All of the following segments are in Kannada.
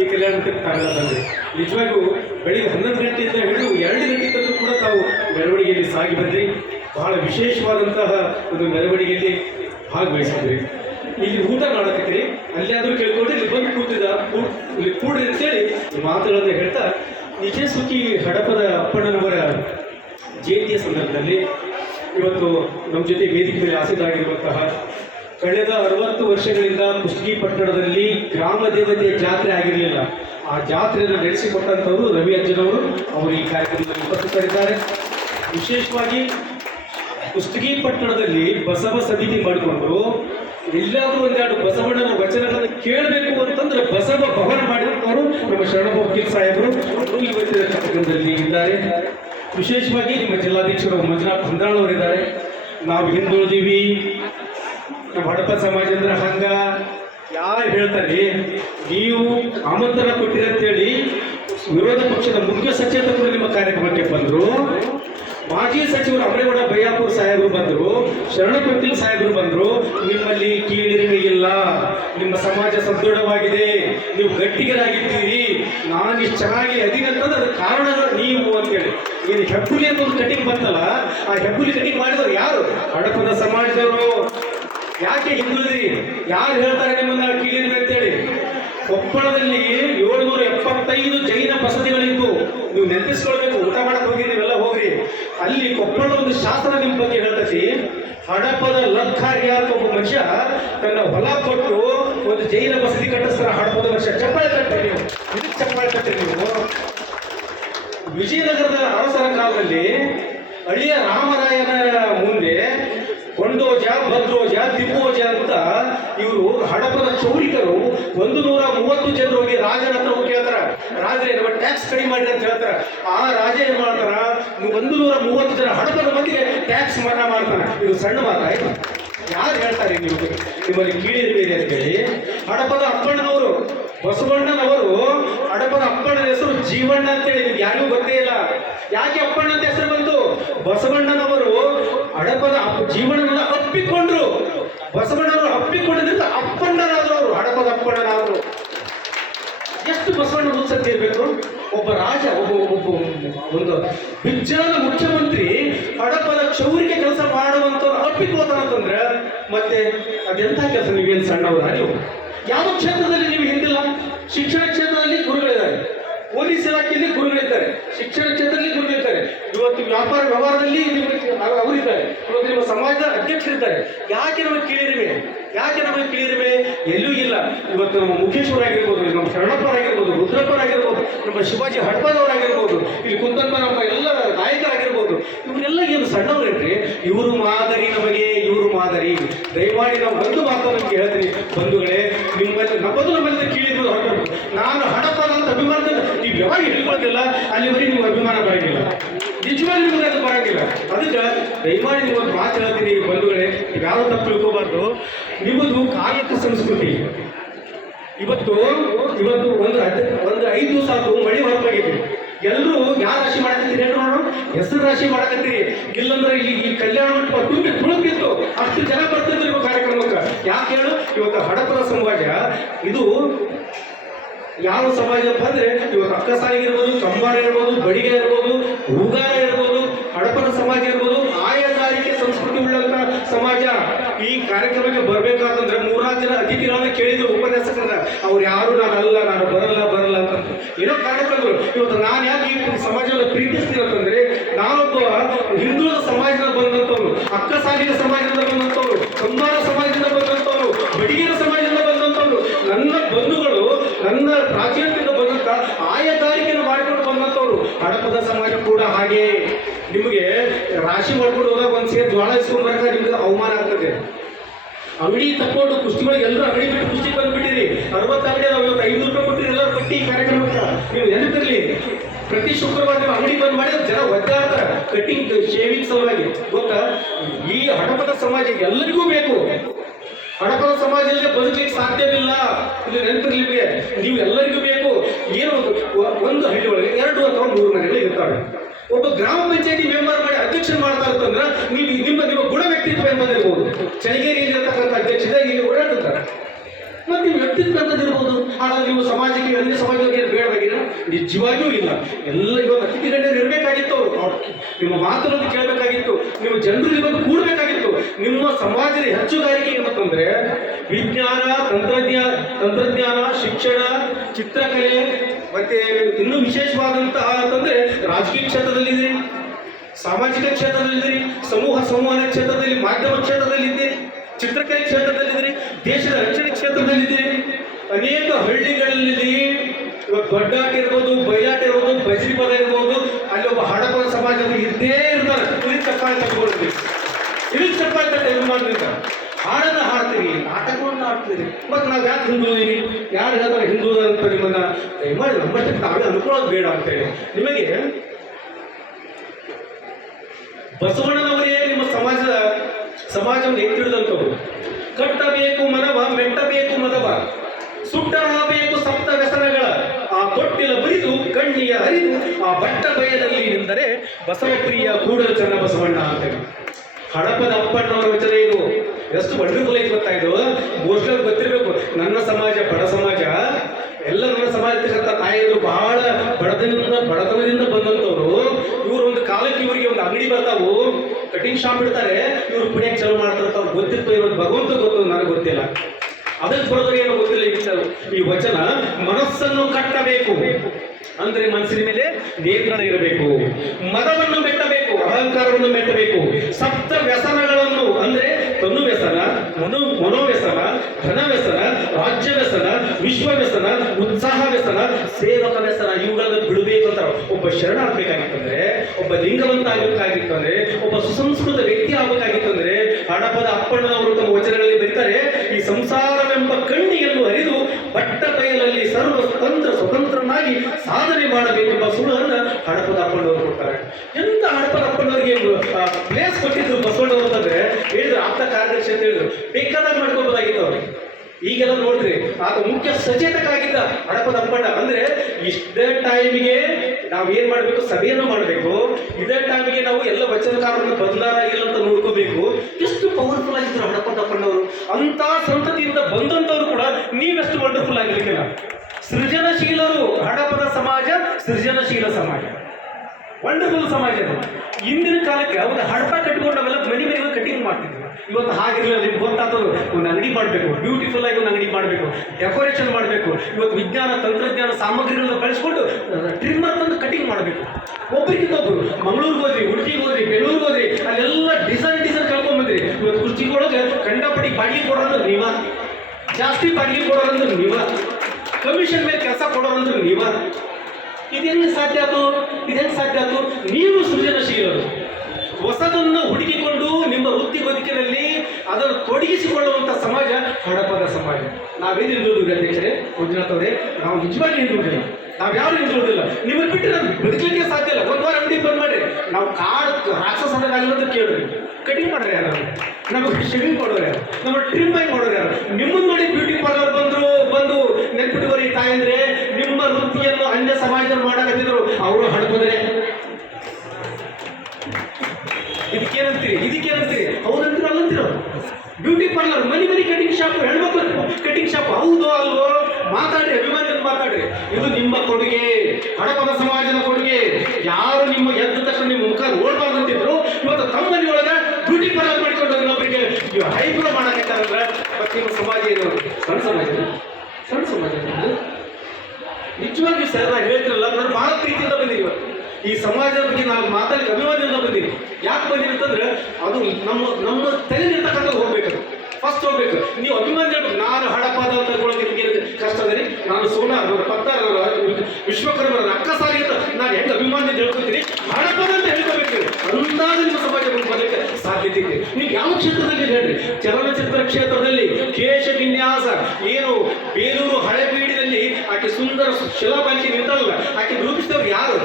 ಈ ಕಲ್ಯಾಣ ಕಾರಣ ಬಂದಿದೆ ನಿಜವಾಗೂ ಬೆಳಿಗ್ಗೆ ಹನ್ನೊಂದು ಗಂಟೆಯಿಂದ ಹಿಡಿದು ಎರಡು ಗಂಟೆ ತನಕ ಕೂಡ ತಾವು ಮೆರವಣಿಗೆಯಲ್ಲಿ ಸಾಗಿ ಬಂದ್ರಿ. ಬಹಳ ವಿಶೇಷವಾದಂತಹ ಒಂದು ಮೆರವಣಿಗೆಯಲ್ಲಿ ಭಾಗವಹಿಸಿದ್ರಿ. ಇಲ್ಲಿ ಊಟ ಮಾಡಕತ್ತೀರಿ ಅಲ್ಲಿ ಆದರೂ ಕೇಳ್ಕೊಂಡು ಇಲ್ಲಿ ಬಂದು ಕೂತಿದ ಇಲ್ಲಿ ಕೂಡ್ರಿ ಅಂತೇಳಿ ಮಾತುಗಳನ್ನು ಹೇಳ್ತಾ ನಿಜ ಸುಖಿ ಹಡಪದ ಅಪ್ಪಣ್ಣನವರ ಜಯಂತಿಯ ಸಂದರ್ಭದಲ್ಲಿ ಇವತ್ತು ನಮ್ಮ ಜೊತೆ ವೇದಿಕೆ ಮೇಲೆ ಆಸೀನಾಗಿರುವಂತಹ ಕಳೆದ ಅರವತ್ತು ವರ್ಷಗಳಿಂದ ಕುಷ್ಟಗಿ ಪಟ್ಟಣದಲ್ಲಿ ಗ್ರಾಮ ದೇವತೆಯ ಜಾತ್ರೆ ಆಗಿರಲಿಲ್ಲ. ಆ ಜಾತ್ರೆಯನ್ನು ನಡೆಸಿಕೊಟ್ಟಂಥವರು ರವಿ ಅಜ್ಜನವರು. ಅವರು ಈ ಕಾರ್ಯಕ್ರಮದಲ್ಲಿ ಉಪಸ್ಥಿತರಿದ್ದಾರೆ. ವಿಶೇಷವಾಗಿ ಕುಷ್ಟಗಿ ಪಟ್ಟಣದಲ್ಲಿ ಬಸವ ಸಮಿತಿ ಮಾಡಿಕೊಂಡು ಎಲ್ಲಾದರೂ ಒಂದೆರಡು ಬಸವಣ್ಣನ ವಚನಗಳನ್ನು ಕೇಳಬೇಕು ಅಂತಂದ್ರೆ ಬಸವ ಭವನ ಮಾಡಿದಂಥವರು ನಮ್ಮ ಶರಣಪ್ಪ ವಕೀಲ್ ಸಾಹೇಬರು. ಇವತ್ತಿನ ಕಾರ್ಯಕ್ರಮದಲ್ಲಿ ಇದ್ದಾರೆ. ವಿಶೇಷವಾಗಿ ನಿಮ್ಮ ಜಿಲ್ಲಾಧ್ಯಕ್ಷರು ಮಂಜುನಾಥ್ ಹೊಂದಾಳ್ ಅವರಿದ್ದಾರೆ. ನಾವು ಹಿಂದುಳಿದೀವಿ. ನಮ್ಮ ಹಡಪ ಸಮಾಜ ಅಂದ್ರೆ ಹಂಗ? ಯಾರು ಹೇಳ್ತಾರೆ? ನೀವು ಆಮಂತ್ರಣ ಕೊಟ್ಟಿರಂತೇಳಿ ವಿರೋಧ ಪಕ್ಷದ ಮುಖ್ಯ ಸಚೇತಕರು ನಿಮ್ಮ ಕಾರ್ಯಕ್ರಮಕ್ಕೆ ಬಂದರು. ಮಾಜಿ ಸಚಿವರು ಅಮರೇಗೌಡ ಬಯ್ಯಾಪುರ ಸಾಹೇಬರು ಬಂದರು ಪಟ್ಟಿಲ್ ಸಾಹೇಬರು ಬಂದರು. ನಿಮ್ಮಲ್ಲಿ ಕೀಳಿರಿಮೆ ಇಲ್ಲ. ನಿಮ್ಮ ಸಮಾಜ ಸದೃಢವಾಗಿದೆ. ನೀವು ಗಟ್ಟಿಗರಾಗಿದ್ದೀರಿ. ನಾನು ಇಷ್ಟು ಚೆನ್ನಾಗಿ ಅದೀನಿ ಅಂತಂದ್ರೆ ಅದಕ್ಕೆ ಕಾರಣ ನೀವು ಅಂತೇಳಿ. ಇದು ಹೆಬ್ಬುಲಿ ಅಂತ ಒಂದು ಕಟಿಂಗ್ ಬಂತಲ್ಲ, ಆ ಹೆಬ್ಬುಲಿ ಕಟಿಂಗ್ ಮಾಡಿದವರು ಯಾರು? ಹಡಪದ ಸಮಾಜದವರು. ಯಾಕೆ ಹಿಂದುಳಿದ್ರಿ ಯಾರು ಹೇಳ್ತಾರೆ ನಿಮ್ಮನ್ನ ಕೀಳಿರಿಮೆ ಅಂತೇಳಿ? ಕೊಪ್ಪಳದಲ್ಲಿ ಏಳ್ನೂರ ಎಪ್ಪತ್ತೈದು ಜೈನ ಬಸದಿಗಳಿತ್ತು ನೀವು ನೆನಪಿಸ್ಕೊಳ್ಬೇಕು, ಊಟ ಮಾಡಕ್ ಹೋಗಿ, ನೀವೆಲ್ಲ ಹೋಗ್ರಿ. ಅಲ್ಲಿ ಕೊಪ್ಪಳದ ಒಂದು ಶಾಸನ ನಿಮ್ಮ ಬಗ್ಗೆ ಹೇಳ್ತೈತಿ. ಹಡಪದ ಲಕ್ಕಾರ್ಯ ಅಂತ ಒಬ್ಬ ಮನುಷ್ಯ ತನ್ನ ಹೊಲ ಕೊಟ್ಟು ಒಂದು ಜೈನ ಬಸದಿ ಕಟ್ಟಿಸ್ತಾರ ಹಡಪದ ಮನುಷ್ಯ. ಚಪ್ಪಾಳೆ ಕಟ್ಟಿ ನೀವು. ಇದಕ್ಕೆ ಚಪ್ಪಾಳೆ ಕಟ್ಟಿ ನೀವು. ವಿಜಯನಗರದ ಅರಸರ ಕಾಲದಲ್ಲಿ ಅಳಿಯ ರಾಮರಾಯನ ಮುಂದೆ ಕೊಂಡೋಜ ಭದ್ರೋಜ ತಿಪ್ಪೋಜ ಅಂತ ಇವರು ಹಡಪದ ಚೌರಿಕರು ಒಂದು ನೂರ ಮೂವತ್ತು ಜನರು ಹೋಗಿ ರಾಜನ ಹತ್ರ ಹೋಗಿ ಕೇಳ್ತಾರ. ರಾಜ ಟ್ಯಾಕ್ಸ್ ಕಡಿಮೆ ಮಾಡಿ ಅಂತ ಹೇಳ್ತಾರ. ಆ ರಾಜ ಏನ್ ಮಾಡ್ತಾರ? ಒಂದು ನೂರ ಮೂವತ್ತು ಜನ ಹಡಪದ ಮಂದಿಗೆ ಟ್ಯಾಕ್ಸ್ ಮನ್ನಾ ಮಾಡ್ತಾರ. ಇದು ಸಣ್ಣ ಮಾತಾಯ್ತು ಯಾರು ಹೇಳ್ತಾರೆ ನೀವು ನಿಮ್ಮಲ್ಲಿ ಕೀಳಿರಬೇಡಿ ಅಂತ ಹೇಳಿ, ಹಡಪದ ಅಪ್ಪಣ್ಣನವರು, ಬಸವಣ್ಣನವರು, ಹಡಪದ ಅಪ್ಪಣ್ಣನ ಹೆಸರು ಜೀವಣ್ಣ ಅಂತ ಹೇಳಿ, ನಿಮ್ಗೆ ಯಾರಿಗೂ ಗೊತ್ತೇ ಇಲ್ಲ. ಯಾಕೆ ಅಪ್ಪಣ್ಣ ಅಂತ ಹೆಸರು ಬಂತು? ಬಸವಣ್ಣನವರು ಹಡಪದ ಜೀವನವನ್ನ ಅಪ್ಪಿಕೊಂಡ್ರು. ಬಸವಣ್ಣನವರು ಅಪ್ಪಿಕೊಂಡಿದ್ರಿಂದ ಅಪ್ಪಣ್ಣರಾದ್ರು ಅವರು ಹಡಪದ ಅಪ್ಪಣ್ಣರಾದ್ರು. ಎಷ್ಟು ಬಸವಣ್ಣ ಉತ್ಸಕ್ತಿ ಇರಬೇಕು? ಒಬ್ಬ ರಾಜ, ಒಬ್ಬ ಒಬ್ಬ ಒಂದು ಬಿಜ್ಜಾನ ಮುಖ್ಯಮಂತ್ರಿ ಹಡಪದ ಚೌರಿಗೆ ಕೆಲಸ ಮಾಡುವಂತ ಅಪ್ಪಿಕೋತಾನಂತಂದ್ರೆ ಮತ್ತೆ ಅದೆಂಥ ಕೆಲಸ ನೀವೇನು ಸಣ್ಣವರ ನೀವು? ಯಾವ ಕ್ಷೇತ್ರದಲ್ಲಿ ನೀವು ಹಿಂದಿಲ್ಲ? ಶಿಕ್ಷಣ ಕ್ಷೇತ್ರದಲ್ಲಿ ಗುರುಗಳಿದ್ದಾರೆ. ಪೊಲೀಸ್ ಇಲಾಖೆಯಲ್ಲಿ ಗುರುಗಳಿದ್ದಾರೆ. ಶಿಕ್ಷಣ ಕ್ಷೇತ್ರದಲ್ಲಿ ಗುರುಗಳಿದ್ದಾರೆ ಇವತ್ತು ವ್ಯಾಪಾರ ವ್ಯವಹಾರದಲ್ಲಿ ಅವರಿದ್ದಾರೆ. ಇವತ್ತು ನಿಮ್ಮ ಸಮಾಜದ ಅಧ್ಯಕ್ಷರಿದ್ದಾರೆ. ಯಾಕೆ ನಮಗೆ ಕೀಳಿರಿವೆ? ಯಾಕೆ ನಮಗೆ ಕೀಳಿರಿವೆ? ಎಲ್ಲೂ ಇಲ್ಲ. ಇವತ್ತು ನಮ್ಮ ಮುಖೇಶ್ವರಾಗಿರ್ಬೋದು ನಮ್ಮ ಶರಣಪ್ಪರಾಗಿರ್ಬೋದು ರುದ್ರಪ್ಪರಾಗಿರ್ಬೋದು ನಮ್ಮ ಶಿವಾಜಿ ಹಡ್ಪದವರಾಗಿರ್ಬೋದು ಇಲ್ಲಿ ಕುಂತಂತ ನಮ್ಮ ಎಲ್ಲ ನಾಯಕರಾಗಿರ್ಬೋದು, ಇವರೆಲ್ಲ ಏನು ಸಣ್ಣವರೇನ್ರಿ ಇವರು ಮಾದರಿ ನಮಗೆ, ಇವರು ಮಾದರಿ. ದಯಮಾಡಿ ನಾವು ಒಂದು ಮಾತು ನಿಮ್ಗೆ ಹೇಳ್ತೀನಿ ಬಂಧುಗಳೇ, ನಿಮ್ಮಲ್ಲಿ ನಮ್ಮದು ನಮ್ಮಲ್ಲಿ ಕೇಳಿದ್ರು ನಾನು ಹಡಪದ ಅಂತ ಅಭಿಮಾನದಲ್ಲಿ ನೀವು ಯಾವಾಗ ಹಿಡ್ಕೊಳ್ಳೋದಿಲ್ಲ ಅಲ್ಲಿವರೆಗೆ ನೀವು ಅಭಿಮಾನ ಬರೋಂಗಿಲ್ಲ. ನಿಜವಾಗಿ ನಿಮಗೆ ಅದು ಬರಂಗಿಲ್ಲ. ಅದಕ್ಕೆ ದಯಮಾಡಿ ನೀವು ಒಂದು ಮಾತು ಹೇಳ್ತೀನಿ, ಬಂಧುಗಳೇ. ನೀವು ಯಾವ ತಪ್ಪು ತಿಳ್ಕೋಬಾರ್ದು. ನಿಮ್ಮದು ಕಾಯಕ ಸಂಸ್ಕೃತಿ. ಇವತ್ತು ಇವತ್ತು ಒಂದು ಒಂದು ಐದು ದಿವಸ ಆಯ್ತು ಮಳೆ ಹೊರಪಾಗಿದೆ ಎಲ್ಲರೂ ಯಾವ ರಾಶಿ ಮಾಡಕತ್ತೀರಿ ಹೇಳಿ ನೋಡು. ಹೆಸರು ರಾಶಿ ಮಾಡಕತ್ತೀರಿ. ಇಲ್ಲಂದ್ರೆ ಈ ಈ ಕಲ್ಯಾಣ ಮಂಟಪ ತುಂಬಿ ತುಳುಕಿತ್ತು ಅಷ್ಟು ಜನ ಬರ್ತಿದ್ರು ಕಾರ್ಯಕ್ರಮಕ್ಕೆ. ಯಾಕೆ ಹೇಳು? ಇವತ್ತು ಹಡಪದ ಸಮಾಜ ಇದು ಯಾವ ಸಮಾಜ ಅಂದ್ರೆ ಇವತ್ತು ಅಕ್ಕಸಾಲಿಗೆ ಇರ್ಬೋದು, ಕಂಬಾರ ಇರ್ಬೋದು, ಬಡಿಗೆ ಇರ್ಬೋದು, ಹೂಗಾರ ಇರ್ಬೋದು, ಹಡಪನ ಸಮಾಜ ಇರ್ಬೋದು ಆಯಗಾರಿಕೆ ಸಂಸ್ಕೃತಿ ಉಳ್ಳಂತ ಸಮಾಜ. ಈ ಕಾರ್ಯಕ್ರಮಕ್ಕೆ ಬರ್ಬೇಕಾದಂದ್ರೆ ಮೂರಾರು ಜನ ಅತಿಥಿಗಳನ್ನ ಕೇಳಿದ್ರು ಉಪನ್ಯಾಸಕರ ಅವ್ರು ಯಾರು ನಾನಲ್ಲ ನಾನು ಬರಲ್ಲ ಬರಲ್ಲ ಅಂತ ಏನೋ ಕಾರ್ಯಕ್ರಮಗಳು. ಇವತ್ತು ನಾನು ಯಾಕೆ ಈ ಸಮಾಜವನ್ನು ಪ್ರೀತಿಸ್ತೀನಿ ಅಂತಂದ್ರೆ, ನಾನೊಬ್ಬ ಸಮಾಜದಲ್ಲಿ ಬಂದಂಥವನು ಅಕ್ಕ ಸಾಲಿನ ಸಮಾಜದಿಂದ ಬಂದಂಥವ್ರು, ಕಂಬಾರ ಸಮಾಜದಿಂದ ಬಂದಂಥವ್ರು, ಬಡಿಗೆರ ಸಮಾಜದಿಂದ ಬಂದಂಥವ್ರು ನನ್ನ ಬಂಧುಗಳು ಪ್ರಾಚೀನದಿಂದ ಬಂದಂತ ಆಯಗಾರಿಕೆಯನ್ನು ಮಾಡಿಕೊಂಡು ಬಂದಂಥವ್ರು. ಹಡಪದ ಸಮಾಜ ಕೂಡ ಹಾಗೆ ನಿಮಗೆ ರಾಶಿ ಮಾಡ್ಕೊಂಡು ಹೋದಾಗ ಒಂದು ಸೇರ್ ಜ್ವಾಳ ಇಸ್ಕೊಂಡು ಬರಕ ನಿಮ್ಗೆ ಅವಮಾನ ಆಗ್ತದೆ. ಅಂಗಡಿ ತಕೊಂಡು ಕುಸ್ತಿಗಳಿಗೆ ಎಲ್ಲರೂ ಅಂಗಡಿ ಬಿಟ್ಟು ಕುಸ್ತಿ ಬಂದ್ಬಿಟ್ಟಿರಿ. ಅರವತ್ತು ಅಂಗಡಿ ನಾವು ಇವತ್ತು ಐದು ರೂಪಾಯಿ ಕೊಟ್ಟಿರಿ ಎಲ್ಲರೂ ಕೊಟ್ಟಿ ಕಾರ್ಯಕ್ರಮ ಕಾರ್ಯಕ್ರಮಕ್ಕೆ ನೀವು ನೆನಪಿರಲಿ ಪ್ರತಿ ಶುಕ್ರವಾರ ನೀವು ಅಂಗಡಿ ಬಂದ್ ಮಾಡಿ ಜನ ಒದ್ದಾಡ್ತಾರೆ. ಕಟಿಂಗ್, ಶೇವಿಂಗ್ ಸಲುವಾಗಿ. ಗೊತ್ತಾ? ಈ ಹಡಪದ ಸಮಾಜ ಎಲ್ಲರಿಗೂ ಬೇಕು. ಹಡಪದ ಇಲ್ಲದೆ ಬದುಕಲಿಕ್ಕೆ ಸಾಧ್ಯವಿಲ್ಲ. ಇಲ್ಲಿ ನೆನಪಿರ್ಲಿ ನಿಮಗೆ, ನೀವು ಎಲ್ಲರಿಗೂ ಬೇಕು. ಏನು ಒಂದು ಹಳ್ಳಿ ಒಳಗೆ ಎರಡು ಅಥವಾ ಮೂರು ಮನೆಗಳು ಇರ್ತವೆ. ಒಬ್ಬ ಗ್ರಾಮ ಪಂಚಾಯತಿ ಮೆಂಬರ್ ಮಾಡಿ ಅಧ್ಯಕ್ಷ ಮಾಡ್ತಾ ಇರ್ತಂದ್ರೆ ನೀವು ನಿಮ್ಮ ನಿಮ್ಮ ಗುಣ ವ್ಯಕ್ತಿತ್ವ ಎಂಬುದಿರ್ಬೋದು ಚಳಿಗೇರಿಯಲ್ಲಿ ಇರ್ತಕ್ಕಂಥ ಅಧ್ಯಕ್ಷ ಇಲ್ಲಿ ಓಡಾಡ್ತಾರೆ ಮತ್ತು ನಿಮ್ಮ ವ್ಯಕ್ತಿತ್ವ ಅಂತದಿರ್ಬೋದು ಆದರೆ ನೀವು ಸಮಾಜಕ್ಕೆ, ಅನ್ಯ ಸಮಾಜ ನಿಜವಾಗಿಯೂ ಇಲ್ಲ. ಎಲ್ಲ ಇವತ್ತು ಅತಿಥಿ ಗಣ್ಯರು ಇರಬೇಕಾಗಿತ್ತು ಅವರು. ನಿಮ್ಮ ಮಾತನ್ನು ಕೇಳಬೇಕಾಗಿತ್ತು. ನಿಮ್ಮ ಜನರು ಇವತ್ತು ಕೂಡಬೇಕಾಗಿತ್ತು. ನಿಮ್ಮ ಸಮಾಜದ ಹೆಚ್ಚುಗಾರಿಕೆ ಏನಂತಂದ್ರೆ ವಿಜ್ಞಾನ ತಂತ್ರಜ್ಞಾನ ತಂತ್ರಜ್ಞಾನ, ಶಿಕ್ಷಣ, ಚಿತ್ರಕಲೆ, ಮತ್ತೆ ಇನ್ನೂ ವಿಶೇಷವಾದಂತಹ ಅಂತಂದ್ರೆ ರಾಜಕೀಯ ಕ್ಷೇತ್ರದಲ್ಲಿದ್ದೀರಿ ಸಾಮಾಜಿಕ ಕ್ಷೇತ್ರದಲ್ಲಿದ್ದೀರಿ ಸಮೂಹ ಸಂವಹನ ಕ್ಷೇತ್ರದಲ್ಲಿ, ಮಾಧ್ಯಮ ಕ್ಷೇತ್ರದಲ್ಲಿದ್ದೀರಿ ಚಿತ್ರಕಲೆ ಕ್ಷೇತ್ರದಲ್ಲಿದ್ದೀರಿ ದೇಶದ ರಕ್ಷಣೆ ಕ್ಷೇತ್ರದಲ್ಲಿದ್ದೀರಿ ಅನೇಕ ಹಳ್ಳಿಗಳಲ್ಲಿ ಇವತ್ತು ದೊಡ್ಡಾಟ ಇರ್ಬೋದು ಬಯಲಾಟ ಇರ್ಬೋದು ಬಜರಿ ಪದ ಇರ್ಬೋದು, ಅಲ್ಲಿ ಒಬ್ಬ ಹಡಪದ ಸಮಾಜದಲ್ಲಿ ಇದ್ದೇ ಇರ್ತಾರೆ. ಕುರಿತ ಕಾಲ ತಗೊಳ್ತೀವಿ ತಟ್ಟೆ ಇದು ಮಾಡ್ಬೇಕು ಹಾಡನ್ನ ಹಾಡ್ತೀರಿ, ನಾಟಕವನ್ನು ಹಾಡ್ತೀರಿ. ಮತ್ತೆ ನಾವು ಯಾಕೆ ಹಿಂದೂ ಇದೀವಿ ಯಾರು ಹೇಳ್ತಾರೆ ಹಿಂದೂ ಅಂತ ನಿಮ್ಮನ್ನ? ದಯಮಾಡಿ ನಮ್ಮಷ್ಟಕ್ಕೆ ತಾವೇ ಅನ್ಕೊಳ್ಳೋದು ಬೇಡ ಅಂತೇಳಿ. ನಿಮಗೆ ಬಸವಣ್ಣನವರೇ ನಿಮ್ಮ ಸಮಾಜದ ಸಮಾಜವನ್ನು ಎತ್ತಿಡಿದಂಥವ್ರು ಕಟ್ಟಬೇಕು ಮನವ, ಮೆಟ್ಟಬೇಕು ಮದವ. ಸುಟ್ಟಬೇಕು ಸಪ್ತ ವ್ಯಸನಗಳ. ಆ ತೊಟ್ಟಿಲ ಬರಿದು, ಕಣ್ಣಿಯ ಹರಿದು, ಆ ಬಟ್ಟ ಭಯದಲ್ಲಿ ನಿಂದರೆ ಬಸವಪ್ರಿಯ ಕೂಡಲ ಚನ್ನ ಬಸವಣ್ಣ ಅಂತೇಳಿ. ಹಡಪದ ಅಪ್ಪಣ್ಣವರ ವಚನ ಇದು ಎಷ್ಟು ವಂಡರ್ಫುಲ್ ಐತಿ ಗೊತ್ತಾ ಇದು ಮೋಸ್ಟ್ಲಿ ಗೊತ್ತಿರಬೇಕು, ನನ್ನ ಸಮಾಜ, ಬಡ ಸಮಾಜ. ಎಲ್ಲ ನನ್ನ ಸಮಾಜದ ತಾಯಿಯರು ಬಹಳ ಬಡತನದಿಂದ ಬಡತನದಿಂದ ಬಂದಂತವ್ರು. ಇವ್ರು ಒಂದು ಕಾಲಕ್ಕೆ ಇವರಿಗೆ ಒಂದು ಅಂಗಡಿ ಬರ್ತಾವು. ಕಟಿಂಗ್ ಶಾಪ್ ಇಡ್ತಾರೆ. ಇವ್ರು ಪುಣ್ಯಕ್ಕೆ ಚಾಲು ಮಾಡ್ತಾರಂತ ಅವ್ರು ಗೊತ್ತಿತ್ತು ಇವತ್ತು ಭಗವಂತ ಗೊತ್ತು, ನನಗೆ ಗೊತ್ತಿಲ್ಲ. ಅದಕ್ಕೆ ಬರೋದ್ರೆ ಏನೋ ಗೊತ್ತಿಲ್ಲ. ಈ ವಚನ ಮನಸ್ಸನ್ನು ಕಟ್ಟಬೇಕು. ಅಂದ್ರೆ ಮನಸ್ಸಿನ ಮೇಲೆ ನಿಯಂತ್ರಣ ಇರಬೇಕು. ಮದವನ್ನು ಮೆಟ್ಟಬೇಕು ಅಹಂಕಾರವನ್ನು ಮೆಟ್ಟಬೇಕು ಸಪ್ತ ವ್ಯಸನಗಳನ್ನು ಅಂದ್ರೆ ತನು ವ್ಯಸನ ಮನೋ ಮನೋವ್ಯಸನ ಧನ ವ್ಯಸನ ರಾಜ್ಯ ವ್ಯಸನ ವಿಶ್ವ ವ್ಯಸನ ಉತ್ಸಾಹ ವ್ಯಸನ ಸೇವಕ ವ್ಯಸನ ಇವುಗಳನ್ನು ಬಿಡಬೇಕು ಅಂತ ಒಬ್ಬ ಶರಣ ಆಗ್ಬೇಕಾಗಿತ್ತಂದ್ರೆ ಒಬ್ಬ ಲಿಂಗವಂತ ಆಗಬೇಕಾಗಿತ್ತಂದ್ರೆ ಒಬ್ಬ ಸುಸಂಸ್ಕೃತ ವ್ಯಕ್ತಿ ಆಗಬೇಕಾಗಿತ್ತಂದ್ರೆ ಹಡಪದ ಅಪ್ಪಣ್ಣನವರು ತಮ್ಮ ವಚನಗಳಲ್ಲಿ ಬರೀತಾರೆ, ಈ ಸಂಸಾರವೆಂಬ ಕಣ್ಣಿಯನ್ನು ಬಯಲಲ್ಲಿ ಸರ್ವ ಸ್ವತಂತ್ರ ಸ್ವತಂತ್ರನಾಗಿ ಸಾಧನೆ ಮಾಡಬೇಕೆಂಬ ಸುಳ್ಳನ್ನ ಹಡಪದ ಅಪ್ಪಣ್ಣವರು ಕೊಡ್ತಾರೆ. ಎಂತ ಹಡಪದ ಅಪ್ಪಣ್ಣವರಿಗೆ ಪ್ಲೇಸ್ ಕೊಟ್ಟಿದ್ರು ಬಸವಣ್ಣವರು ಅಂತಂದ್ರೆ, ಹೇಳಿದ್ರು, ಆಪ್ತ ಕಾರ್ಯದರ್ಶಿ ಅಂತ ಹೇಳಿದ್ರು, ಬೇಕಾದಾಗ ಮಾಡ್ಕೋಬೋದಾಗಿತ್ತು ಅವ್ರಿಗೆ ಈಗೆಲ್ಲ ನೋಡ್ರಿ ಆತ ಮುಖ್ಯ ಸಚೇತಕ ಆಗಿದ್ದ ಹಡಪದ ಅಪ್ಪಣ್ಣ ಅಂದ್ರೆ ಇಷ್ಟೇ ಟೈಮಿಗೆ ನಾವು ಏನ್ ಮಾಡಬೇಕು, ಸಭೆಯನ್ನು ಮಾಡಬೇಕು. ಇದೇ ಟೈಮಿಗೆ ನಾವು ಎಲ್ಲ ವಚನಕಾರರನ್ನು ಬದಲಾರ ಇಲ್ಲ ಅಂತ ನೋಡ್ಕೋಬೇಕು. ಎಷ್ಟು ಪವರ್ಫುಲ್ ಆಗಿದ್ರು ಅಪ್ಪಣ್ಣವರು ಅಂತ ಸಂತತಿಯಿಂದ ಬಂದಂತವ್ರು ಕೂಡ ನೀವೆಷ್ಟು ವಂಡರ್ಫುಲ್ ಆಗಿರ್ಲಿಕ್ಕಿಲ್ಲ. ಸೃಜನಶೀಲರು, ಹಡಪದ ಸಮಾಜ, ಸೃಜನಶೀಲ ಸಮಾಜ. ವಂಡರ್ಫುಲ್ ಸಮಾಜ ಇಂದಿನ ಕಾಲಕ್ಕೆ ಅವಾಗ ಹಡಪ ಕಟ್ಕೊಂಡು ಅವೆಲ್ಲ ಮನೆ ಕಟಿಂಗ್ ಮಾಡ್ತಿದ್ವಿ ಇವತ್ತು ಹಾಗಿರಲಿಲ್ಲ, ನಿಮ್ಗೆ ಗೊತ್ತಾದ್ರು ಒಂದು ಅಂಗಡಿ ಮಾಡಬೇಕು ಬ್ಯೂಟಿಫುಲ್ ಆಗಿ ಒಂದು ಅಂಗಡಿ ಮಾಡಬೇಕು ಡೆಕೋರೇಷನ್ ಮಾಡಬೇಕು, ಇವತ್ತು ವಿಜ್ಞಾನ, ತಂತ್ರಜ್ಞಾನ, ಸಾಮಗ್ರಿಗಳನ್ನ ಬಳಸ್ಕೊಂಡು ಟ್ರಿಮ್ಮರ್ ತಂದು ಕಟಿಂಗ್ ಮಾಡಬೇಕು. ಒಬ್ಬರಿಗಿಂತ ಒಬ್ಬರು ಮಂಗಳೂರಿಗೆ ಹೋದ್ರಿ, ಉಡುಪಿಗೆ ಹೋದ್ರಿ, ಬೆಂಗಳೂರಿಗೆ ಹೋದ್ರಿ, ಅಲ್ಲೆಲ್ಲ ಡಿಸೈನ್ ಡಿಸೈನ್ ಕಳ್ಕೊಂಡ್ಬಂದ್ರಿ ಇವತ್ತು ಬಾಡಿಗೆ ಕೊಡೋದು ನೀವ. ಜಾಸ್ತಿ ಬಾಡಿಗೆ ಕೊಡೋದಂದ್ರೆ ನೀವ. ಕಮಿಷನ್ ಮೇಲೆ ಕೆಲಸ ಕೊಡೋದಂದ್ರೆ ನೀವ. ಇದೇನು ಸಾಧ್ಯ ಆಯ್ತು ಇದೇನು ಸಾಧ್ಯ ಆಯ್ತು ನೀವು ಸೃಜನಶೀಲರು. ಹೊಸದನ್ನು ಹುಡುಕಿಕೊಂಡು ನಿಮ್ಮ ವೃತ್ತಿ ಬದುಕಿನಲ್ಲಿ ಅದನ್ನು ತೊಡಗಿಸಿಕೊಳ್ಳುವಂಥ ಸಮಾಜ ಹಡಪದ ಸಮಾಜ. ನಾವೇನು ಹಿಂದೂ ಅಧ್ಯಕ್ಷರೇ, ಮಂಜುನಾಥ್ ಅವರೇ, ನಾವು ನಿಜವಾಗಿ ಹಿಂದುಳಿದಿಲ್ಲ. ನಾವು ಯಾರು ಹಿಂದುಳಿದಿಲ್ಲ ನಿಮ್ಮನ್ನು ಬಿಟ್ಟು ನಾನು ಬದುಕಲಿಕ್ಕೆ ಸಾಧ್ಯ ಇಲ್ಲ. ಒಂದು ವಾರ ಅಂಗಡಿ ಬಂದ್ ಮಾಡಿ ನಾವು ಕಾಡ್ ರಾಕ್ಷಸ ಅಂತ ಕೇಳ್ರಿ ಕಟಿಂಗ್ ಮಾಡೋರು ಯಾರು? ನಮಗೆ ಶೇವಿಂಗ್ ಮಾಡೋರು ಯಾರು? ನಮ್ಮ ಟ್ರಿಮ್ಮಿಂಗ್ ಮಾಡೋರು ಯಾರು? ನಿಮ್ಮನ್ನು ನೋಡಿ ಬ್ಯೂಟಿ ಪಾರ್ಲರ್ ಬಂದ್ರು ಬಂದು ನೆನ್ಪಿಟ್ಟುವರಿ ತಾಯಂದ್ರೆ ನಿಮ್ಮ ವೃತ್ತಿಯನ್ನು ಅನ್ಯ ಸಮಾಜದಲ್ಲಿ ಮಾಡಕತ್ತಿದ್ರು ಅವರು ಹಡಪದ್ರೆ ಇದಕ್ಕೇನಂತೀರಿ ಇದಕ್ಕೇನಂತೀರಿ ಹೌದಂತೀರ ಅಲ್ಲಂತೀರ ಬ್ಯೂಟಿ ಪಾರ್ಲರ್ ಮನಿ ಮನಿ ಕಟಿಂಗ್ ಶಾಪ್ ಹೆಣ್ಮಕ್ಳು ಕಟಿಂಗ್ ಶಾಪ್ ಹೌದು ಅಲ್ವೋ ಮಾತಾಡಿ ಅಭಿಮಾನದಿಂದ ಮಾತಾಡ್ರಿ ಇದು ನಿಮ್ಮ ಕೊಡುಗೆ ಹಡಪದ ಸಮಾಜದ ಕೊಡುಗೆ ಯಾರು ನಿಮ್ಮ ಎದ್ದ ತಕ್ಷಣ ನಿಮ್ಮ ಮುಖ ನೋಡ್ಬಾರ್ದಂತಿದ್ರು ಇವತ್ತು ತಮ್ಮ ಮನೆಯೊಳಗ ಬ್ಯೂಟಿ ಪಾರ್ಲರ್ ಮಾಡಿಕೊಂಡು ಇನ್ನೊಬ್ಬರಿಗೆ ಹೈಬ್ರೋ ಮಾಡಕತ್ತಾರಂದ್ರ ಮತ್ತೆ ನಿಮ್ಮ ಸಮಾಜ ಏನು ಸಣ್ಣ ಸಮಾಜ ಸಣ್ಣ ಸಮಾಜ ನಮ್ದು. ನಿಜವಾಗಿ ಸರ್ ನಾನು ಹೇಳ್ತಿರಲ್ಲ ನಾನು ಬಹಳ ಪ್ರೀತಿಯಿಂದ ಬಂದಿನಿ ಇವತ್ತು ಈ ಸಮಾಜದ ಬಗ್ಗೆ ನಾವು ಮಾತಾಡಿ ಅಭಿಮಾನದಿಂದ ಬಂದೀನಿ ಯಾಕೆ ಬಂದೀನಿ ಅಂತಂದ್ರೆ ಅದು ನಮ್ಮ ನಮ್ಮ ತಲೆಗಿರ್ತಕ್ಕಂಥ ಹೋಗ್ಬೇಕು ಫಸ್ಟ್ ಹೋಗ್ಬೇಕು. ನೀವು ಅಭಿಮಾನ ಹೇಳ್ಬೇಕು, ನಾನು ಹಡಪಾದ ಅಂತ ನಿಮ್ಗೆ ಕಷ್ಟ ಅದ ನಾನು ಸೋನಾ ನನ್ನ ಪತ್ತ ವಿಶ್ವಕರ್ಮರ ಅಕ್ಕ ಸಾರಿ ಅಂತ ನಾನು ಹೆಂಗೆ ಅಭಿಮಾನದಿಂದ ಹೇಳ್ಕೊತೀನಿ ಹಡಪದ ಅಂತ ಹೇಳ್ಕೋಬೇಕು ಅಂದಾಜು ನಿಮ್ಮ ಸಮಾಜ ಮುಂದೆ ಬರಲಿಕ್ಕೆ ಸಾಧ್ಯತೆ ಇದೆ ನೀವು ಯಾವ ಕ್ಷೇತ್ರದಲ್ಲಿ ಹೇಳ್ರಿ? ಚಲನಚಿತ್ರ ಕ್ಷೇತ್ರದಲ್ಲಿ ಕೇಶ ವಿನ್ಯಾಸ. ಏನು ಬೇಲೂರು ಹಳೆಬೀಡಿನಲ್ಲಿ ಆಕೆ ಸುಂದರ ಶಿಲಾಬಾಕಿ ನಿಂತಲ್ಲ ಆಕೆ ರೂಪಿಸಿದವ್ರು ಯಾರು?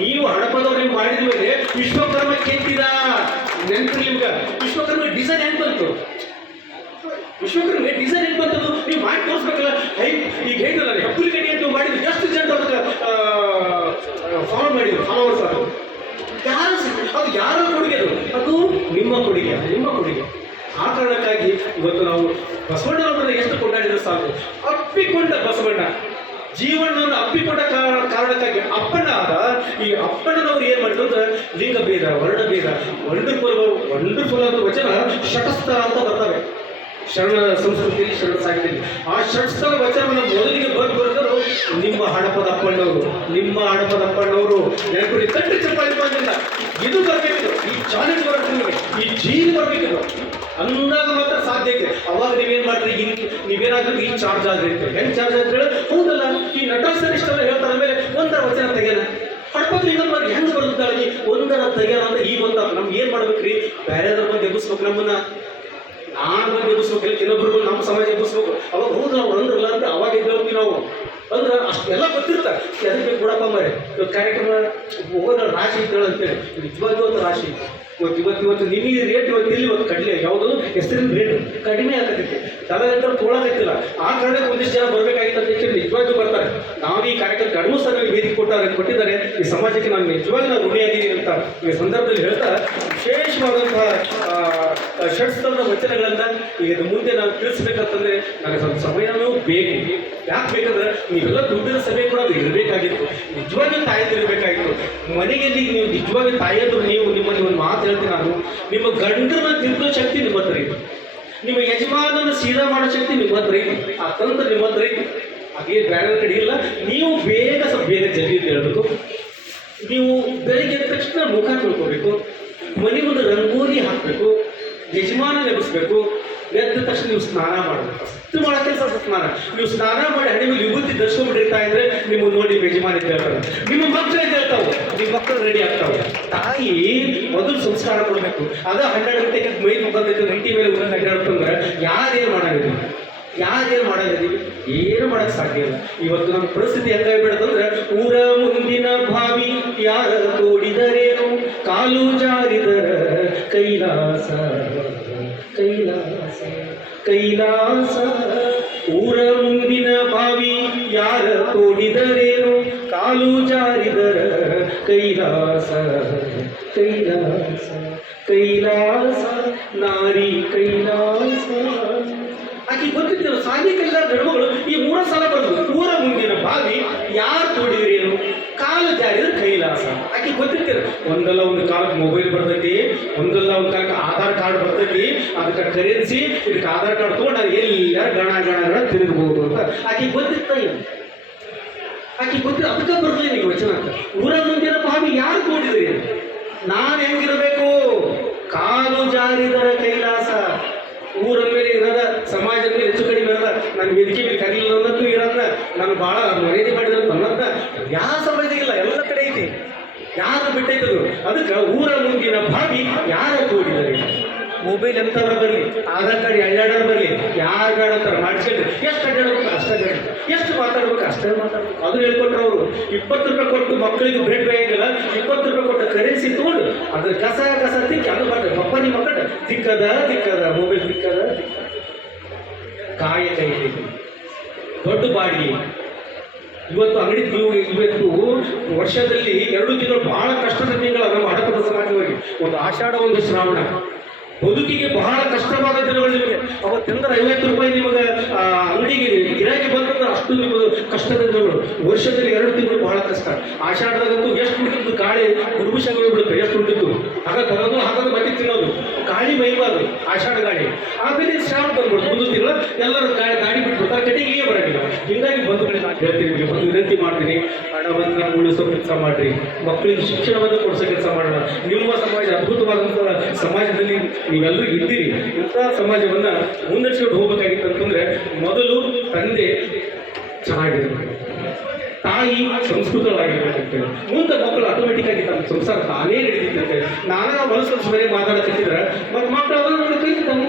ನೀವು ಹಡಪದವ್ರಿಗೆ ಮಾಡಿದ ಮೇಲೆ ವಿಶ್ವಕರ್ಮ ಕೆತ್ತಿದ ನೆನಪು ನಿಮ್ಗೆ. ವಿಶ್ವಕರ್ಮ ಡಿಸೈನ್ ಹೆಂಗ್ ಬಂತು? ವಿಶ್ವಕರ್ಮ ಡಿಸೈನ್ ಹೆಂಗ್ ಬಂತದ್ದು ನೀವು ಮಾಡಿ ತೋರಿಸ್ಬೇಕಲ್ಲ. ಹೈ ಈಗ ಹೇಳಿದ್ರಲ್ಲ ಹೆಬ್ಬುಲಿ ಕಡೆ ಅಂತ ಮಾಡಿದ್ರು. ಎಷ್ಟು ಜನ ಅದಕ್ಕೆ ಫಾಲೋ ಮಾಡಿದ್ರು? ಫಾಲೋವರ್ಸ್ ಅದು ಯಾರು ಅದು ಯಾರ ಕೊಡುಗೆ ನಿಮ್ಮ ಕೊಡುಗೆ ನಿಮ್ಮ ಕೊಡುಗೆ. ಆ ಕಾರಣಕ್ಕಾಗಿ ಇವತ್ತು ನಾವು ಬಸವಣ್ಣನವರನ್ನ ಎಷ್ಟು ಕೊಂಡಾಡಿದ್ರೆ ಸಾಕು. ಅಪ್ಪಿಕೊಂಡ ಬಸವಣ್ಣ. ಜೀವನವನ್ನು ಅಪ್ಪಿಕೊಂಡ ಕಾರಣ, ಕಾರಣಕ್ಕಾಗಿ ಅಪ್ಪಣ್ಣ ಆದ ಈ ಅಪ್ಪಣ್ಣನವರು ಏನ್ ಮಾಡಿದ್ರು ಅಂದ್ರೆ ಲಿಂಗ ಭೇದ ವರ್ಣ ಭೇದ ವಂಡರ್ಫುಲ್ ವಂಡರ್ಫುಲ್ ಅಂತ ವಚನ ಶಟಸ್ಥರ ಅಂತ ಬರ್ತವೆ. ಶರಣ ಸಂಸ್ಕೃತಿಯಲ್ಲಿ, ಶರಣ ಸಾಹಿತ್ಯ ಆ ಷಟ್ಸ್ಥರ ವಚನವನ್ನು ಮೊದಲಿಗೆ ಬಂದು ನಿಮ್ಮ ಹಡಪದ ಅಪ್ಪಣ್ಣವರು ನಿಮ್ಮ ಹಡಪದ ಅಪ್ಪಣ್ಣವರು ನೆನಪುಡಿ ತಟ್ಟಿ ಚಪ್ಪಾಳಿ ಬಂದಿಲ್ಲ ಇದು ಬರಬೇಕಿದ್ರು ಈ ಚಾಲೆಂಜ್ ಬರಬೇಕು ಈ ಜೀನ್ ಬರಬೇಕಿದ್ರು ಅಂದಾಗ ಮಾತ್ರ ಸಾಧ್ಯ ಐತೆ. ಅವಾಗ ನೀವೇನ್ ಮಾಡ್ರಿ ಈಗ ನೀವೇನಾದ್ರೂ ಈ ಚಾರ್ಜ್ ಆದ್ರೆ ಹೆಂಗ್ ಚಾರ್ಜ್ ಆದ್ರೆ ಹೌದಲ್ಲ, ಈ ನಟ ಇಷ್ಟೆಲ್ಲ ಹೇಳ್ತಾರೆ ಮೇಲೆ ಒಂದರ ವಚನ ತೆಗೆನ ಹಡಪದ ಲಿಂಗಮ್ಮ ಹೆಂಗ್ ಬರ್ದಿದ್ದಾಳೆ ಒಂದರ ತೆಗೆನ ಅಂದ್ರೆ ಈಗ ಒಂದ ನಮ್ಗೆ ಏನ್ ಮಾಡ್ಬೇಕ್ರಿ? ಬೇರೆದ್ರ ಬಂದು ಎಬ್ಬಿಸ್ಬೇಕು ನಮ್ಮನ್ನ. ನಾನು ಬಂದು ಎಬ್ಬಿಸ್ಬೇಕು ಇನ್ನೊಬ್ರು ನಮ್ಮ ಸಮಾಜ ಎಬ್ಬಿಸ್ಬೇಕು. ಅವಾಗ ಹೌದು, ನಾವು ಅಂದ್ರಲ್ಲ ಅಂತ ಅಷ್ಟೆಲ್ಲ ಗೊತ್ತಿರ್ತಾರೆ. ಅದಕ್ಕೆ ಕೊಡಪ್ಪ ಮರೆ ಇವತ್ತು ಕಾರ್ಯಕ್ರಮ ಹೋಗೋದ ರಾಶಿ ಅಂತ ಅಂತೇಳಿ. ಇದು ಇವತ್ತು ರಾಶಿ ಇವತ್ತು ಇವತ್ತು ಇವತ್ತು ನಿಮಗೆ ರೇಟ್ ಇವತ್ತು ಇಲ್ಲಿ ಇವತ್ತು ಕಡಲೆ ಯಾವುದು? ಹೆಸರಿನ ರೇಟ್ ಕಡಿಮೆ ಆಗತೈತಿ ತಲೆದಂತರ ತೊಗೊಳಕತ್ತಿಲ್ಲ ಆ ಕಾರಣಕ್ಕೆ ಒಂದಿಷ್ಟು ಜನ ಬರಬೇಕಾಗಿತ್ತು ಅಂತ ಹೇಳಿ ನಿಜವಾಗ್ಲೂ ಬರ್ತಾರೆ. ನಾವು ಈ ಕಾರ್ಯಕ್ರಮ ಕಡಿಮೆ ಸರ್ ವೇದಿಕೆ ಕೊಟ್ಟಾರೆ ಕೊಟ್ಟಿದ್ದಾರೆ. ಈ ಸಮಾಜಕ್ಕೆ ನಾನು ನಿಜವಾಗ್ಲೂ ಋಣಿಯಾಗಿದ್ದೀನಿ ಅಂತ ಈ ಸಂದರ್ಭದಲ್ಲಿ ಹೇಳ್ತಾ ವಿಶೇಷವಾದಂತಹ ಆ, ವಚನಗಳನ್ನು ಈಗ ಮುಂದೆ ನಾನು ತಿಳಿಸ್ಬೇಕಂತಂದ್ರೆ ನನಗೆ ಸ್ವಲ್ಪ ಸಮಯನೂ ಬೇಕು. ಯಾಕೆ ಬೇಕಂದ್ರೆ ನೀವೆಲ್ಲ ದುಡ್ಡಿನ ಸಭೆ ಕೂಡ ಅದು ಇರಬೇಕಾಗಿತ್ತು. ನಿಜವಾಗಿ ತಾಯಂದಿರಬೇಕಾಗಿತ್ತು ಮನೆಯಲ್ಲಿ ನೀವು ನಿಜವಾಗಿ ತಾಯಂದ್ರು ನೀವು ನಿಮ್ಮಲ್ಲಿ ಒಂದು ಮಾತು ಹೇಳ್ತೀನಿ ನಾನು. ನಿಮ್ಮ ಗಂಡನ ತಿರುಗೋ ಶಕ್ತಿ ನಿಮ್ಮ ಹತ್ರ ಇತ್ತು. ನಿಮ್ಮ ಯಜಮಾನನ ಸೀದಾ ಮಾಡೋ ಶಕ್ತಿ ನಿಮ್ಮ ಹತ್ರ ಇತ್ತು. ಆ ತಂತ್ರ ನಿಮ್ಮ ಹತ್ರ ಇತ್ತು. ಹಾಗೆ ಬೇರೆ ಕಡೆ ಇಲ್ಲ. ನೀವು ಬೇಗ ಸ್ವಲ್ಪ ಬೇಗ ಜಲ್ದಿ ಹೇಳ್ಬೇಕು. ನೀವು ಬೆಳಿಗ್ಗೆ ತಕ್ಷಣ ಮುಖ ತಿಳ್ಕೋಬೇಕು. ಮನೆ ಮುಂದೆ ರಂಗೋಲಿ ಹಾಕಬೇಕು. ಯಜಮಾನ ನೆನೆಸ್ಬೇಕು. ಎದ್ದ ತಕ್ಷಣ ನೀವು ಸ್ನಾನ ಮಾಡಬೇಕು. ಮಾಡೋ ಕೆಲಸ ಸ್ನಾನ. ನೀವು ಸ್ನಾನ ಮಾಡಿ ಹಣೆ ಮೇಲೆ ವಿಭೂತಿ ಧರಿಸ್ಕೊಂಡ್ಬಿಟ್ಟಿರ್ತಾ ಇದ್ರೆ ನಿಮ್ಮ ನೋಡಿ ಯಜಮಾನ ಕೇಳ್ತಾರೆ. ನಿಮ್ಮ ಮಕ್ಕಳು ಕೇಳ್ತಾವೆ. ನಿಮ್ಮ ಮಕ್ಕಳು ರೆಡಿ ಆಗ್ತಾವೆ. ತಾಯಿ ಮೊದಲು ಸಂಸ್ಕಾರ ಕೊಡಬೇಕು. ಅದ ಹನ್ನೆರಡು ಗಂಟೆಗೆ ಮೈ ಮುಖದಕ್ಕೆ ಗಂಟಿ ಮೇಲೆ ಊರ ಅಡ್ಡಾಡ್ತಂದ್ರೆ ಯಾರೇನು ಮಾಡೋದಿಲ್ಲ ಯಾರೇನು ಮಾಡೋದಿಲ್ಲ ಏನು ಮಾಡಕ್ ಸಾಧ್ಯ ಇಲ್ಲ. ಇವತ್ತು ನಮ್ಮ ಪರಿಸ್ಥಿತಿ ಹೆಂಗಾಗ್ಬಿಡತ್ತಂದ್ರೆ ಊರ ಮುಂದಿನ ಭಾವಿ ಯಾರ ತೋಡಿದರೇನು? ಕಾಲು ಜಾರಿದರ ಕೈಲಾಸ ಕೈಲಾಸ ಕೈಲಾಸ. ಊರ ಮುಂದಿನ ಬಾವಿ ಯಾರ ತೋಡಿದರೇನು? ಕಾಲು ಜಾರಿದರ ಕೈಲಾಸ ಕೈಲಾಸ ಕೈಲಾಸ. ಒಂದಲ್ಲ ಒಂದು ಕಾಲಕ್ಕೆ ಮೊಬೈಲ್ ಬರ್ತೈತಿ, ಒಂದಲ್ಲ ಒಂದು ಕಾಲಕ್ಕೆ ಆಧಾರ್ ಕಾರ್ಡ್ ಬರ್ತೈತಿ, ಅದಕ್ಕೆ ಕರೆನ್ಸಿ, ಇದಕ್ಕೆ ಆಧಾರ್ ಕಾರ್ಡ್ ತೊಗೊಂಡು ಅದು ಎಲ್ಲ ಗಣ ಗಣ ತಿರುಗಬಹುದು ಅಂತ. ಆಕೆ ಗೊತ್ತಿತ್ತ ಆಕೆ ಗೊತ್ತಿರ ಅದಕ್ಕೆ ಬರ್ತದೆ ನೀವು ವಚನ ಅಂತ. ಊರ ಮುಂದಿನ ಭಾವಿ ಯಾರು ತೋಡಿದ್ರಿ ನಾನು ಹೆಂಗಿರಬೇಕು? ಕಾಲು ಜಾರಿದರ ಕೈಲಾಸ. ಊರ ಮೇಲೆ ಇರದ, ಸಮಾಜದ ಮೇಲೆ ಹೆಚ್ಚು ಕಡಿಮೆ ಇರದ. ನನ್ನ ವೇದಿಕೆ ಮೇಲೆ ಕರೀಲಿಲ್ಲ ಅನ್ನೋದು ಇರಲ್ಲ. ನಾನು ಭಾಳ ಮರ್ಯಾದೆ ಮಾಡಿದ ಅನ್ನೋದ ಯಾವ ಸಮಾಜದಿಲ್ಲ ಎಲ್ಲ ಕಡೆ ಐತಿ ಬಿಟ್ಟೈತದು ಅದಕ್ಕೆ ಊರ ಮುಂದಿನ ಬಾವಿ ಯಾರ ಕೂಡಿದರೆ? ಮೊಬೈಲ್ ಎಂಥವ್ರ ಬರಲಿ ಆಧಾರ್ ಕಾರ್ಡ್ ಎರಡೆರಡು ಬರಲಿ ಯಾರು ಬೇಡ ಮಾಡಿಸ್ಕೊಂಡು ಎಷ್ಟು ಅಡ್ಡಾಡ್ಬೇಕು ಅಷ್ಟೇ ಎಷ್ಟು ಮಾತಾಡ್ಬೇಕು, ಅಷ್ಟೇ ಮಾತಾಡ್ಬೇಕು. ಅದು ಹೇಳ್ಕೊಟ್ರು ಅವರು. ಇಪ್ಪತ್ತು ರೂಪಾಯಿ ಕೊಟ್ಟು ಮಕ್ಕಳಿಗೆ ಬ್ರೆಡ್ ಬೇಯಂಗಿಲ್ಲ. ಇಪ್ಪತ್ತು ರೂಪಾಯಿ ಕೊಟ್ಟು ಕರೆನ್ಸಿ ತಗೊಂಡು ಅದ್ರ ಕಸ ಕಸ ತಿಕ್ಕಿ, ಅದು ಬರ್ತದೆ ಪಪ್ಪ ನಿಮ್ಮ ಮಕ್ಕಳ ದಿಕ್ಕದ ದಿಕ್ಕದ ಮೊಬೈಲ್ ದಿಕ್ಕದ ಕಾಯ ಕೈ ದೊಡ್ಡ ಬಾಡಿಗೆ. ಇವತ್ತು ಅಂಗಡಿ ಇವತ್ತು ವರ್ಷದಲ್ಲಿ ಎರಡು ತಿಂಗಳು ಬಹಳ ಕಷ್ಟದ ತಿಂಗಳ ನಮ್ಮ ಹಡಪದ ಸಮಾಜವಾಗಿ ಒಂದು ಆಷಾಢ ಒಂದು ಶ್ರಾವಣ. ಬದುಕಿಗೆ ಬಹಳ ಕಷ್ಟವಾದ ದಿನಗಳು ನಿಮಗೆ. ಅವತ್ತೆಂದ್ರೆ ಐವತ್ತು ರೂಪಾಯಿ ನಿಮಗೆ ಅಂಗಡಿಗೆ ಗಿರಾಕಿ ಬಂತಂದ್ರೆ ಅಷ್ಟು ನಿಮ್ಮದು ಕಷ್ಟದ ದಿನಗಳು. ವರ್ಷದಲ್ಲಿ ಎರಡು ತಿಂಗಳು ಬಹಳ ಕಷ್ಟ. ಆಷಾಢದಾಗಂತೂ ಎಷ್ಟು ಉಳಿದಿದ್ದು ಗಾಳಿ ಗುರುಭುಷಂಗ ಬಿಡುತ್ತೆ ಎಷ್ಟು ಉಳಿದಿತ್ತು ಆಗ ತಗೋದು ಹಾಕೋದು ಮತ್ತೆ ತಿನ್ನೋದು. ಗಾಳಿ ಮೈಬಾರ್ದು ಆಷಾಢ ಗಾಳಿ. ಆಮೇಲೆ ಶ್ರಾವಣ ಬಂದ್ಬಿಡ್ತು. ಒಂದು ತಿಂಗಳು ಎಲ್ಲರೂ ಗಾಳಿ ಗಾಡಿ ಬಿಟ್ಬಿಡ್ತಾರೆ. ಕಟ್ಟಿಗೆ ಬರೋದಿಲ್ಲ ಹಿಂಗಾಗಿ ಬಂಧುಗಳೇ ನಾನು ಹೇಳ್ತೀನಿ ನಿಮಗೆ ಒಂದು ವಿನಂತಿ ಮಾಡ್ತೀನಿ. ಹಣವನ್ನು ಉಳಿಸೋ ಕೆಲಸ ಮಾಡ್ರಿ. ಮಕ್ಕಳಿಗೆ ಶಿಕ್ಷಣವನ್ನು ಕೊಡಿಸೋ ಕೆಲಸ ಮಾಡೋಣ. ನಿಮ್ಮ ಸಮಾಜ ಅದ್ಭುತವಾದಂಥ ಸಮಾಜದಲ್ಲಿ ನೀವೆಲ್ಲರೂ ಇದ್ದೀರಿ. ಇಂಥ ಸಮಾಜವನ್ನು ಮುನ್ನಡೆಸ್ಕೊಂಡು ಹೋಗ್ಬೇಕಾಗಿತ್ತು ಅಂತಂದ್ರೆ ಮೊದಲು ತಂದೆ ಚೆನ್ನಾಗಿರ್ಬೇಕು. ತಾಯಿ ಸಂಸ್ಕೃತವಾಗಿರ್ಬೇಕಂತೆ ಮುಂದೆ ಮಕ್ಕಳು ಆಟೋಮೆಟಿಕ್ ಆಗಿ ತಮ್ಮ ಸಂಸಾರ ತಾನೇ ನಡೀತಿರ್ತೈತೆ ನಾನಾ ಮನಸ್ಸು ಬೇರೆ ಮಾತಾಡಕತ್ತಿದ್ರೆ ಮತ್ತೆ ಮಕ್ಕಳು ಕೈ ಕಲಿತಾವು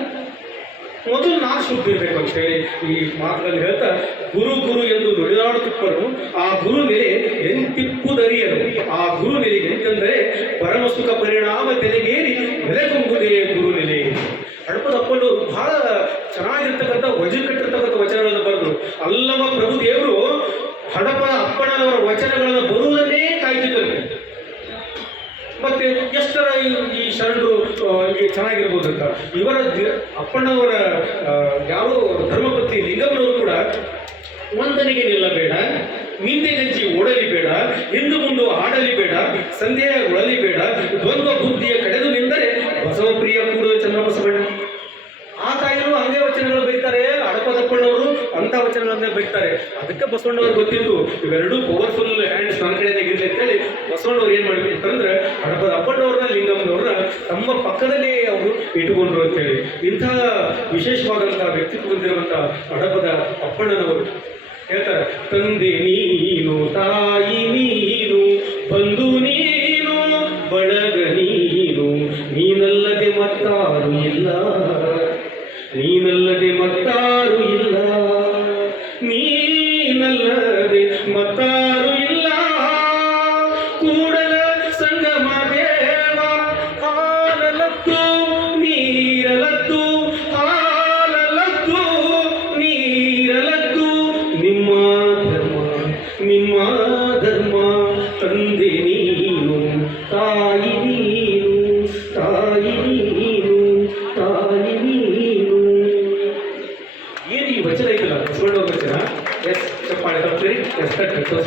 ಮೊದಲು ನಾನು ಇರಬೇಕು ಅಂತೇಳಿ ಈ ಮಾತುಗಳಲ್ಲಿ ಹೇಳ್ತಾ, ಗುರು ಗುರು ಎಂದು ನುಡಿದಾಡುತ್ತಿಪ್ಪನು ಆ ಗುರು ನೆಲೆ ಎಂತಿಪ್ಪುದರಿಯನು ಆ ಗುರು ನೆಲೆ ಎಂತೆಂದರೆ ಪರಮಸುಖ ಪರಿಣಾಮ ತೆಲೆಗೇರಿ ನೆಲೆಗೊಂಬುದೇ ಗುರು ನೆಲೆ ಅಡಪದಪ್ಪಲು ಬಹಳ ಚೆನ್ನಾಗಿರ್ತಕ್ಕಂಥ ವಜು ಕಟ್ಟಿರ್ತಕ್ಕಂಥ ವಚನಗಳನ್ನು ಬರೆದು ಅಲ್ಲವ ಪ್ರಭು ದೇವರು ಹಡಪ ಅಪ್ಪಣ್ಣನವರ ವಚನಗಳನ್ನು ಬರುವುದನ್ನೇ ಕಾಯ್ತಿದ್ದರು ಮತ್ತೆ ಎಷ್ಟರ ಈ- ಈ ಶರಣರು ಆ, ಈ ಚೆನ್ನಾಗಿರ್ಬೋದು ಅಂತ ಇವರ ಜಿ- ಅಪ್ಪಣ್ಣವರ ಆ, ಯಾವ ಧರ್ಮಪತ್ನಿ ಲಿಂಗಮ್ಮನವರು ಕೂಡ ಒಂದನಿಗೆ ನಿಲ್ಲಬೇಡ ನಿಂದೆಗಂಚಿ ಓಡಲಿ ಬೇಡ ಹಿಂದು ಮುಂದು ಆಡಲಿ ಬೇಡ ಸಂದೇಹ ಉಳಲಿ ಬೇಡ ದ್ವಂದ್ವ ಬುದ್ಧಿಯ ಕಡೆದು ನಿಂದರೆ ಬಸವ ಪ್ರಿಯ ಕೂಡುವ ಚನ್ನಬಸವಣ್ಣ ಆ ತಾಯಿರು ಹಂಗೆ ವಚನಗಳು ಬೈತಾರೆ ಹಡಪದಪ್ಪಣ್ಣವರು ಅಂತ ವಚನಗಳನ್ನೇ ಬೈತಾರೆ ಅದಕ್ಕೆ ಬಸವಣ್ಣವ್ರು ಗೊತ್ತಿತ್ತು, ಇವೆರಡೂ ಪವರ್ಫುಲ್ ಹ್ಯಾಂಡ್ಸ್ ನನ್ನ ಕಡೆ ಇರಲಿ ಅಂತೇಳಿ ಬಸವಣ್ಣವ್ರು ಏನ್ ಮಾಡಿದ್ರು ಅಂತಂದ್ರೆ ಹಡಪದ ಅಪ್ಪಣ್ಣವ್ರನ್ನ ಲಿಂಗಮ್ಮನವ್ರ ತಮ್ಮ ಪಕ್ಕದಲ್ಲಿ ಅವರು ಇಟ್ಟುಕೊಂಡ್ರು ಅಂತೇಳಿ ಇಂತಹ ವಿಶೇಷವಾದಂತಹ ವ್ಯಕ್ತಿತ್ವ ಹೊಂದಿರುವಂತಹ ಹಡಪದ ಅಪ್ಪಣ್ಣನವರು ಹೇಳ್ತಾರೆ, ತಂದೆ ನೀನು, ತಾಯಿ ನೀನು, ಬಂಧು ನೀನು ಕೂಡಲ ಸಂಗಮ ದೇವ, ಹಾಲಲತ್ತು, ನೀರಲತ್ತು ಹಾಲಲತ್ತು, ನೀರಲತ್ತು. ನಿಮ್ಮ ಧರ್ಮ ನಿಮ್ಮ ಧರ್ಮ, ತಂದೆ ನೀನು, ತಾಯಿ ನೀನು ತಾಯಿ ನೀನು ತಾಯಿ ನೀನು. ಏನು ಈ ವಚನ ಐತಲ್ಲ? ಬಸವಣ್ಣ ವಚನ? ಎಸ್ ಚಪ್ಪಾಳೆ ತಪ್ಪಿರಿ ಎಸ್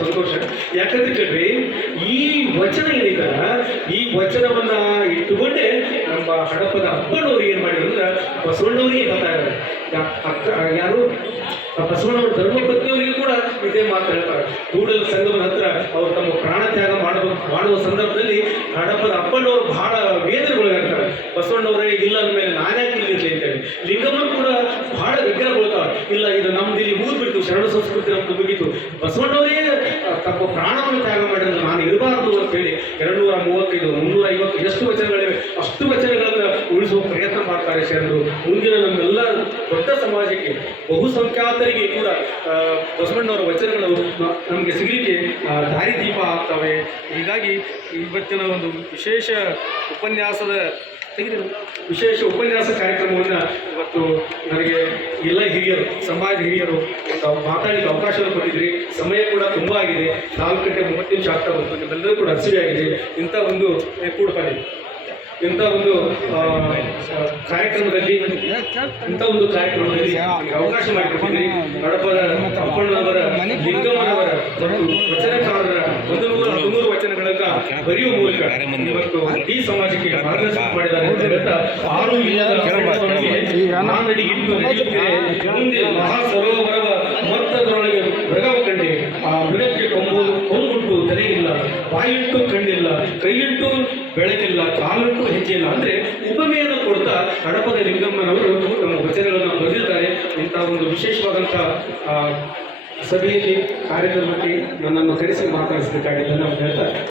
ಸಂತೋಷ. ಯಾಕಂದ್ರೆ ಕೇಳ್ರಿ ಈ ವಚನ ಏನಿದಲ್ಲ ಈ ವಚನವನ್ನ ಇಟ್ಟುಕೊಂಡೆ ನಮ್ಮ ಹಡಪದ ಅಪ್ಪನವ್ರು ಏನ್ ಮಾಡಿದ್ರು ಬಸವಣ್ಣವರಿಗೆ ಗೊತ್ತಾಗಲ್ಲ ಅಕ್ಕ, ಯಾರು? ಬಸವಣ್ಣವರ ಧರ್ಮಪತ್ನಿಯವರಿಗೆ ಕೂಡ ಇದೇ ಮಾತು ಹೇಳ್ತಾರೆ. ಕೂಡಲ ಸಂಗಮನ ಹತ್ರ ಅವರು ತಮ್ಮ ಪ್ರಾಣ ತ್ಯಾಗ ಮಾಡಬೇಕು ಮಾಡುವ ಸಂದರ್ಭದಲ್ಲಿ ಹಡಪದ ಅಪ್ಪನವರು ಬಹಳ ವೇದನೆಗೊಳಗಾಗ್ತಾರೆ ಬಸವಣ್ಣವರೇ, ಇಲ್ಲ ಅಂದಮೇಲೆ ನಾನ್ಯಾಕೆ ಇಲ್ಲಿ ಅಂತ ಅಂತೇಳಿ. ಲಿಂಗಮ್ಮನ ಕೂಡ ಬಹಳ ವಿಗ್ರಹಗೊಳ್ತಾವೆ ಇಲ್ಲ, ಇದು ನಮ್ದು ಇಲ್ಲಿ ಊರ್ ಬಿಡ್ತು ಶರಣ ಸಂಸ್ಕೃತಿ ನಮ್ದು ಮುಗಿತು. ಬಸವಣ್ಣವರೇ ತಮ್ಮ ಪ್ರಾಣವನ್ನು ತ್ಯಾಗ ಮಾಡಿದ್ರೆ ನಾನು ಇರಬಾರ್ದು ಅಂತೇಳಿ ಎರಡು ನೂರ ಮೂವತ್ತೈದು, ಮುನ್ನೂರ ಐವತ್ತು ಎಷ್ಟು ವಚನಗಳಿವೆ? ಅಷ್ಟು ವಚನಗಳನ್ನ ಉಳಿಸುವ ಪ್ರಯತ್ನ ಮಾಡ್ತಾರೆ ಶರಣರು. ಮುಂದಿನ ನಮ್ಮೆಲ್ಲ ದೊಡ್ಡ ಸಮಾಜಕ್ಕೆ ಬಹುಸಂಖ್ಯಾತರಿಗೆ ಕೂಡ ಬಸವಣ್ಣವರ ವಚನಗಳು ನಮಗೆ ಸಿಗಲಿಕ್ಕೆ ದಾರಿದೀಪ ಆಗ್ತವೆ. ಹೀಗಾಗಿ ಇವತ್ತಿನ ಒಂದು ವಿಶೇಷ ಉಪನ್ಯಾಸದ ತೆಗೆದಿರು. ವಿಶೇಷ ಉಪನ್ಯಾಸ ಕಾರ್ಯಕ್ರಮವನ್ನು ಇವತ್ತು ನನಗೆ ಎಲ್ಲ ಹಿರಿಯರು ಸಮಾಜ ಹಿರಿಯರು ತಾವು ಮಾತಾಡಲಿಕ್ಕೆ ಅವಕಾಶ ಕೊಟ್ಟಿದ್ರಿ. ಸಮಯ ಕೂಡ ತುಂಬ ಆಗಿದೆ. ನಾಲ್ಕು ಗಂಟೆ ಮೂವತ್ತು ನಿಮಿಷ ಆಗ್ತಾ ಬಂತು. ನಿಮ್ಮೆಲ್ಲರೂ ಕೂಡ ಹಸಿವೆ ಆಗಿದೆ. ಇಂಥ ಒಂದು ಕೂಡ ಇಂಥ ಒಂದು ಕಾರ್ಯಕ್ರಮದಲ್ಲಿ, ಇಂಥ ಒಂದು ಕಾರ್ಯಕ್ರಮದಲ್ಲಿ ಅವಕಾಶ ಮಾಡಿಕೊಟ್ಟಿದ್ರಿ. ಕಡಪದ ಅಪ್ಪಣ್ಣನವರ, ಲಿಂಗಮ್ಮನವರ ಮತ್ತು ವಚನಕಾರರ ಒಂದು ನೂರ ಹದಿಮೂರು ಬರೆಯುವ ಮೂಲಕ ಇವತ್ತು ಈ ಸಮಾಜಕ್ಕೆ ಮಾರ್ಗದರ್ಶನ ಮಾಡಿದ್ದಾರೆ ಆರು ಮುಂದೆ ಮಹಾ ಸರೋವರವ ಮತ್ತದರೊಳಗೆ ಮೃಗವ ಕಂಡೆ. ಆ ಮೃಗಕ್ಕೆ ಕೊಂಬುದು ಕೊಂಗುಂಟು ತಲೆಯಿಲ್ಲ ಬಾಯಿಟ್ಟು ಕಣ್ಣಿಲ್ಲ ಕೈಯಿಟ್ಟು ಬೆಳಕಿಲ್ಲ ಕಾಲಿಟ್ಟು ಹೆಜ್ಜೆಯಿಲ್ಲ. ಅಂದ್ರೆ ಉಪಮೆಯನ್ನು ಕೊಡ್ತಾ ಕಡಪದ ಲಿಂಗಮ್ಮನವರು ತಮ್ಮ ವಚನಗಳನ್ನು ಬರೆದಿದ್ದಾರೆ. ಇಂತಹ ಒಂದು ವಿಶೇಷವಾದಂಥ ಆ, ಸಭೆಯಲ್ಲಿ ಕಾರ್ಯಕ್ರಮಕ್ಕೆ ನನ್ನನ್ನು ಕರೆಸಿ ಮಾತಾಡಿಸಬೇಕಾಗಿಲ್ಲ ನಾವು ಹೇಳ್ತಾ